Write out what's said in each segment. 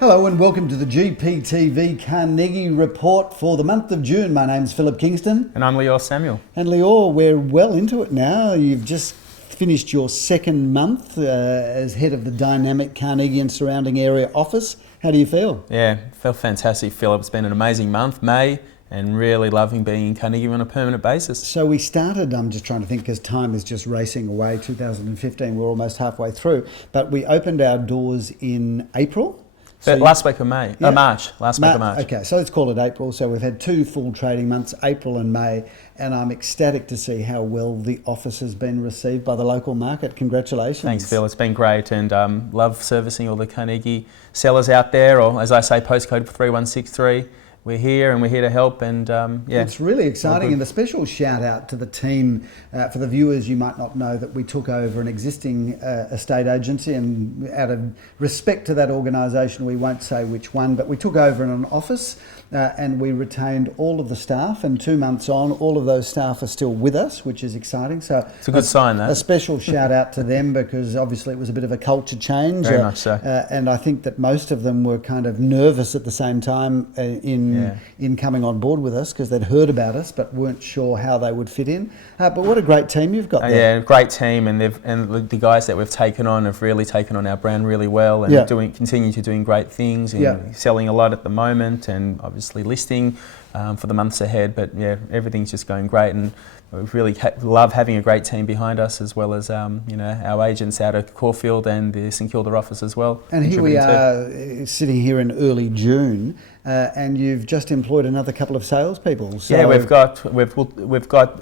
Hello and welcome to the GPTV Carnegie report for the month of June. My name's Phillip Kingston. And I'm Leor Samuel. And Leor, we're well into it now. You've just finished your second month as head of the dynamic Carnegie and surrounding area office. How do you feel? Yeah, felt fantastic, Phillip. It's been an amazing month, May, and really loving being in Carnegie on a permanent basis. So we started, I'm just trying to think because time is just racing away, 2015, we're almost halfway through, but we opened our doors in April. So last week of May, March, last week of March. Okay, so let's call it April. So we've had two full trading months, April and May, and I'm ecstatic to see how well the office has been received by the local market. Congratulations. Thanks, Phil. It's been great, and love servicing all the Carnegie sellers out there, or as I say, postcode 3163. We're here and we're here to help, and yeah. It's really exciting, and a special shout out to the team. For the viewers, you might not know that we took over an existing estate agency, and out of respect to that organisation, we won't say which one, but we took over in an office and we retained all of the staff, and 2 months on, all of those staff are still with us, which is exciting. So it's a good sign, though. A special shout out to them, because obviously it was a bit of a culture change. Very much so. And I think that most of them were kind of nervous at the same time in coming on board with us, because they'd heard about us but weren't sure how they would fit in. But what a great team you've got there. Yeah, great team, and the guys that we've taken on have really taken on our brand really well, and continue to doing great things, and selling a lot at the moment, and obviously listing for the months ahead. But yeah, everything's just going great, and we really love having a great team behind us, as well as our agents out of Caulfield and the St Kilda office as well. And here we are sitting here in early June, and you've just employed another couple of salespeople. So yeah, we've got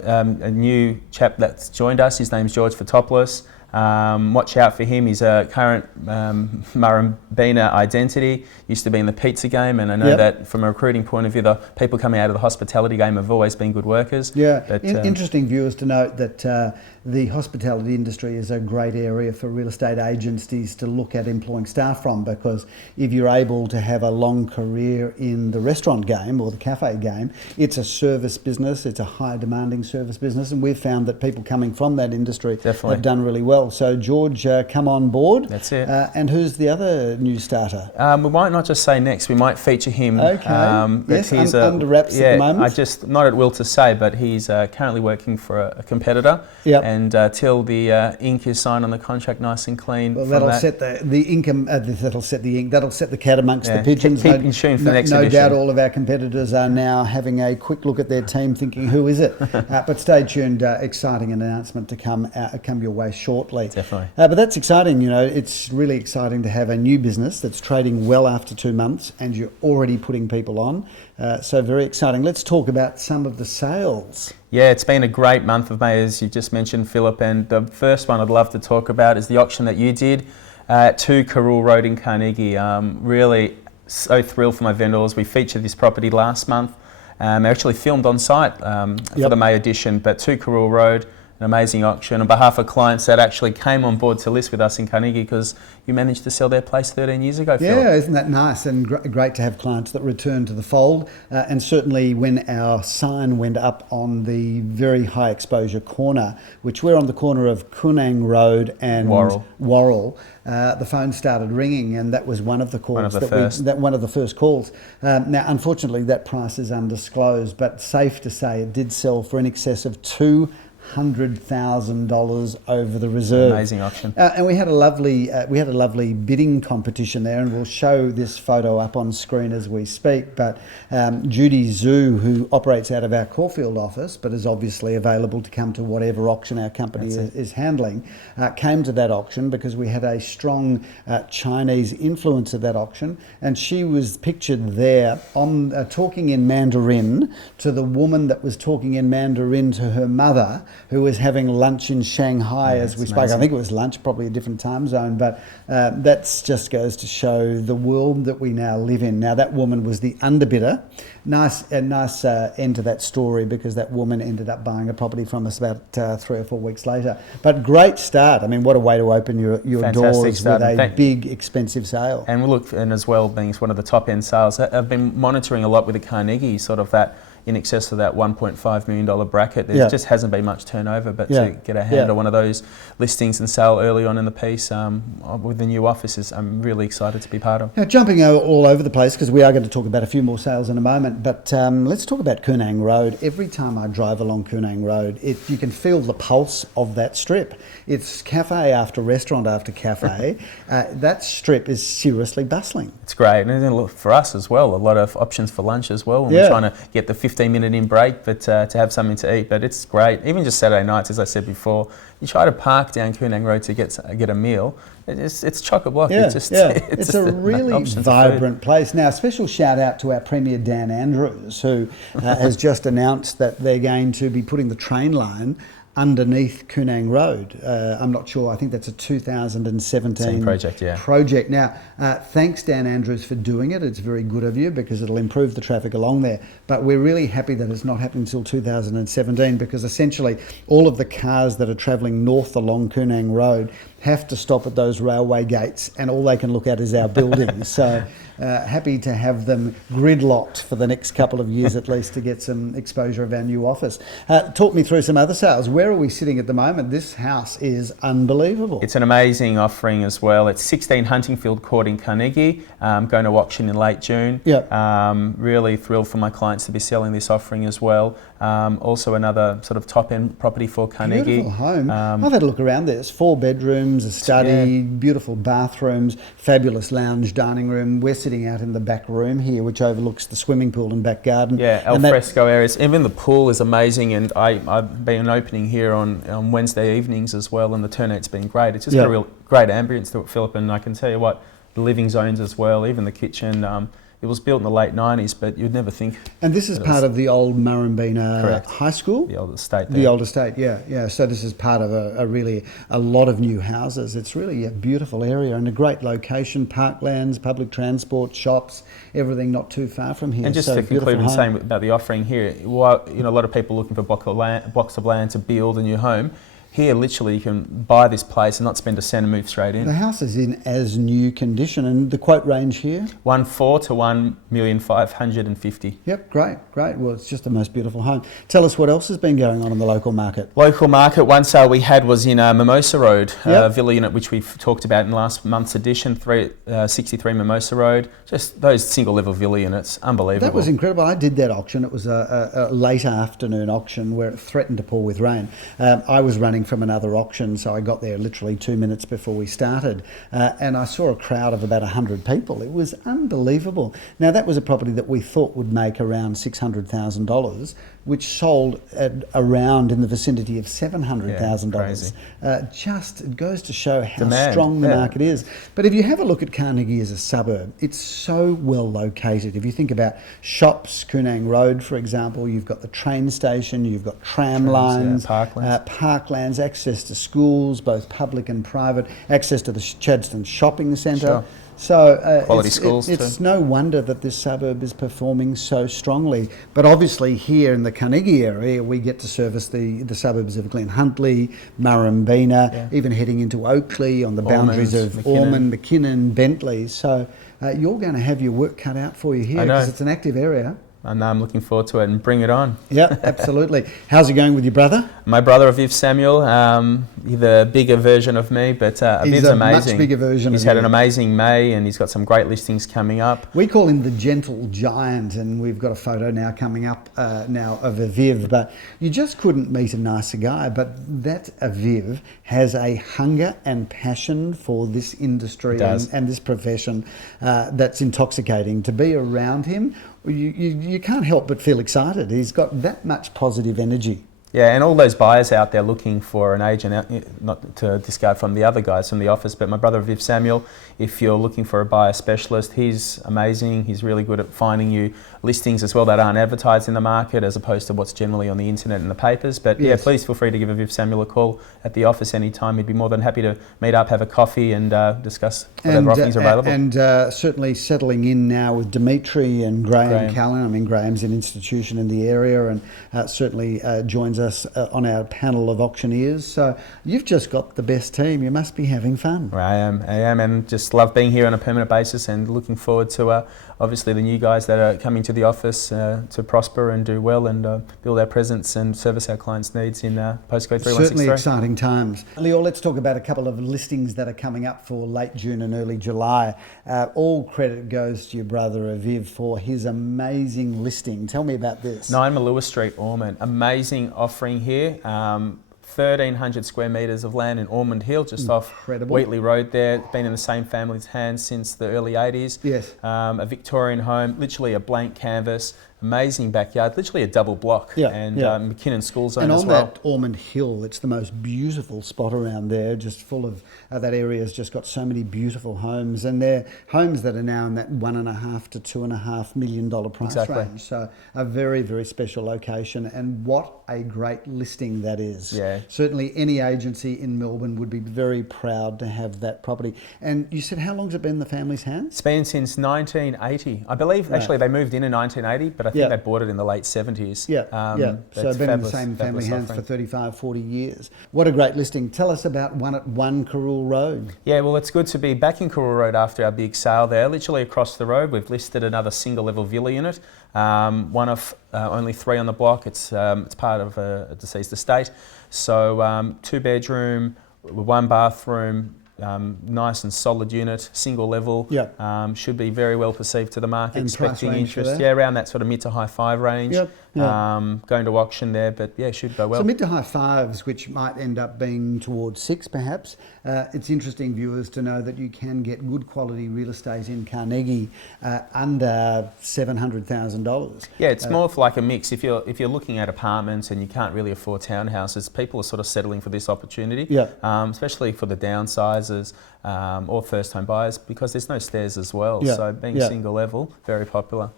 a new chap that's joined us. His name's George Fotopoulos. Watch out for him. He's a current Murrumbeena identity. Used to be in the pizza game, and I know that from a recruiting point of view, the people coming out of the hospitality game have always been good workers. Yeah, but, interesting viewers to note that the hospitality industry is a great area for real estate agencies to look at employing staff from, because if you're able to have a long career in the restaurant game or the cafe game, it's a service business, it's a high demanding service business, and we've found that people coming from that industry have done really well. So George, come on board. That's it. And who's the other new starter? We might not just say next, we might feature him. Okay, yes, he's under wraps at the moment. Not at will to say, but he's currently working for a competitor. Yep. And till the ink is signed on the contract nice and clean. Well, that'll set the income, that'll set the ink, that'll set the cat amongst the pigeons. Keep in tune for the next edition. No doubt all of our competitors are now having a quick look at their team, thinking, who is it? But stay tuned, exciting announcement to come your way shortly. Definitely. But that's exciting, it's really exciting to have a new business that's trading well after 2 months, and you're already putting people on. So very exciting. Let's talk about some of the sales. Yeah, it's been a great month of May, as you just mentioned, Phillip, and the first one I'd love to talk about is the auction that you did at 2 Carroll Road in Carnegie. Really so thrilled for my vendors. We featured this property last month. Actually filmed on site for the May edition, but 2 Carroll Road, an amazing auction on behalf of clients that actually came on board to list with us in Carnegie, because you managed to sell their place 13 years ago, Phil. Yeah, isn't that nice, and great to have clients that return to the fold. And certainly when our sign went up on the very high exposure corner, which we're on the corner of Kunang Road and Worrell, the phone started ringing, and that was one of the calls. One of the first calls. Now, unfortunately, that price is undisclosed, but safe to say it did sell for in excess of $200,000 over the reserve. Amazing auction. And we had a lovely bidding competition there, and we'll show this photo up on screen as we speak. But Judy Zhu, who operates out of our Caulfield office, but is obviously available to come to whatever auction our company is handling, came to that auction because we had a strong Chinese influence at that auction, and she was pictured there on talking in Mandarin to the woman that was talking in Mandarin to her mother, who was having lunch in Shanghai as we spoke. Amazing. I think it was lunch, probably a different time zone, but that just goes to show the world that we now live in. Now, that woman was the underbidder. Nice end to that story, because that woman ended up buying a property from us about 3 or 4 weeks later. But great start. I mean, what a way to open your doors with a big, expensive sale. And look, and as well, being one of the top end sales, I've been monitoring a lot with the Carnegie, sort of that in excess of that $1.5 million bracket. There just hasn't been much turnover, but to get a hand on one of those listings and sell early on in the piece with the new offices, I'm really excited to be part of. Now, jumping all over the place, because we are going to talk about a few more sales in a moment, but let's talk about Koonang Road. Every time I drive along Koonang Road, you can feel the pulse of that strip. It's cafe after restaurant after cafe. That strip is seriously bustling. It's great, and for us as well, a lot of options for lunch as well. We're trying to get the 15-minute in break, but to have something to eat. But it's great. Even just Saturday nights, as I said before, you try to park down Koonang Road to get a meal. It's chock-a-block. It's a really vibrant place. Now, a special shout out to our Premier Dan Andrews, who has just announced that they're going to be putting the train line underneath Koonang Road. I'm not sure. I think that's a 2017 project. Now, thanks Dan Andrews for doing it. It's very good of you because it'll improve the traffic along there. But we're really happy that it's not happening until 2017 because essentially all of the cars that are travelling north along Koonang Road have to stop at those railway gates and all they can look at is our buildings. So happy to have them gridlocked for the next couple of years at least to get some exposure of our new office. Talk me through some other sales. Where are we sitting at the moment? This house is unbelievable. It's an amazing offering as well. It's 16 Huntingfield Court in Carnegie, going to auction in late June. Really thrilled for my clients to be selling this offering as well. Also another sort of top-end property for Carnegie. Beautiful home. I've had a look around there. It's 4 bedrooms, a study, beautiful bathrooms, fabulous lounge dining room. We're sitting out in the back room here, which overlooks the swimming pool and back garden. Al fresco areas. Even the pool is amazing, and I've been opening here on Wednesday evenings as well, and the turnout's been great. It's just got a real great ambience to it, Phillip, and I can tell you what, the living zones as well, even the kitchen. It was built in the late 90s, but you'd never think. And this is part of the old Murrumbina High School? The old estate there. The old estate, yeah. So this is part of a lot of new houses. It's really a beautiful area and a great location, parklands, public transport, shops, everything not too far from here. And just to conclude in saying about the offering here, a lot of people looking for blocks of land to build a new home. Here, literally, you can buy this place and not spend a cent and move straight in. The house is in as new condition, and the quote range here? 1.4 to 1,550,000. Yep, great. Well, it's just the most beautiful home. Tell us what else has been going on in the local market. Local market, one sale we had was in Mimosa Road, villa unit, which we've talked about in last month's edition, 63 Mimosa Road. Just those single-level villa units, unbelievable. That was incredible. I did that auction. It was a late afternoon auction where it threatened to pour with rain. I was running from another auction, so I got there literally 2 minutes before we started, and I saw a crowd of about 100 people. It was unbelievable. Now, that was a property that we thought would make around $600,000, which sold at around in the vicinity of $700,000. It goes to show how strong the market is. But if you have a look at Carnegie as a suburb, it's so well located. If you think about shops, Koonang Road, for example, you've got the train station, you've got tram lines, parklands, access to schools, both public and private, access to the Chadstone Shopping Centre. So quality schools it's no wonder that this suburb is performing so strongly. But obviously here in the Carnegie area, we get to service the suburbs of Glen Huntly, Murrumbina, even heading into Oakley on the boundaries of Ormond, McKinnon, Bentley. So you're going to have your work cut out for you here because it's an active area. And I'm looking forward to it and bring it on. Yeah, absolutely. How's it going with your brother? My brother, Aviv Samuel, he's the bigger version of me, but Aviv's amazing. Much bigger version. He's had an amazing May and he's got some great listings coming up. We call him the gentle giant, and we've got a photo now coming up now of Aviv, but you just couldn't meet a nicer guy. But that Aviv has a hunger and passion for this industry and this profession that's intoxicating. To be around him, you can't help but feel excited. He's got that much positive energy. Yeah, and all those buyers out there looking for an agent, not to discard from the other guys from the office, but my brother Aviv Samuel, if you're looking for a buyer specialist, he's amazing. He's really good at finding you listings as well that aren't advertised in the market as opposed to what's generally on the internet and the papers. But yeah, please feel free to give Aviv Samuel a call at the office anytime. He'd be more than happy to meet up, have a coffee and discuss whatever offerings are available. And certainly settling in now with Dimitri and Graham Callan. I mean, Graham's an institution in the area and certainly joins us us on our panel of auctioneers. So you've just got the best team. You must be having fun. I am, and just love being here on a permanent basis, and looking forward to obviously the new guys that are coming to the office to prosper and do well and build our presence and service our clients' needs in postcode 3163. Certainly exciting times. Leor, let's talk about a couple of listings that are coming up for late June and early July. All credit goes to your brother Aviv for his amazing listing. Tell me about this. 9 Malua Street, Ormond. Amazing offering here. 1,300 square metres of land in Ormond Hill, just Incredible. off Wheatley Road there. Been in the same family's hands since the early 80s. Yes. A Victorian home, literally a blank canvas, amazing backyard, literally a double block. Yeah, And yeah. McKinnon School Zone And as on well. that Ormond Hill, it's the most beautiful spot around there, just full of, that area's just got so many beautiful homes, and they're homes that are now in that $1.5 to $2.5 million price Exactly. range. So a very, very special location, and what a great listing that is. Yeah. Certainly any agency in Melbourne would be very proud to have that property. And you said, how long's it been in the family's hands? It's been since 1980. I believe, Right. actually, they moved in 1980, but I think Yeah. they bought it in the late 70s. Yeah, yeah. So it's been in the fabulous, same family fabulous hands for offering. 35, 40 years. What a great listing. Tell us about one at 1 Carroll Road. Yeah, well, it's good to be back in Carroll Road after our big sale there. Literally across the road, we've listed another single-level villa unit, one of only 3 on the block. It's part of a deceased estate. So 2-bedroom, 1 bathroom, nice and solid unit, single level. Yeah. Should be very well perceived to the market. And price expecting range for interest. that? Yeah, around that sort of mid to high 5 range. Yep, yeah. Going to auction there, but yeah, should go well. So mid to high 5s, which might end up being towards 6 perhaps. It's interesting, viewers, to know that you can get good quality real estate in Carnegie under $700,000. Yeah, it's more of like a mix. If you're looking at apartments and you can't really afford townhouses, people are sort of settling for this opportunity. Yeah. Especially for the downsizers or first home buyers, because there's no stairs as well. Yeah. So being Yeah. single level, very popular.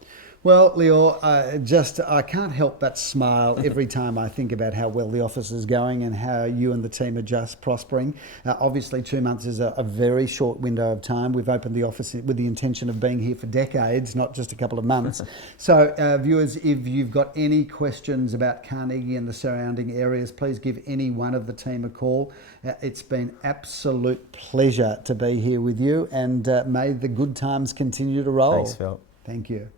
Well, Leor, I can't help but smile every time I think about how well the office is going and how you and the team are just prospering. Obviously, 2 months is a very short window of time. We've opened the office with the intention of being here for decades, not just a couple of months. So, viewers, if you've got any questions about Carnegie and the surrounding areas, please give any one of the team a call. It's been absolute pleasure to be here with you, and may the good times continue to roll. Thanks, Phil. Thank you.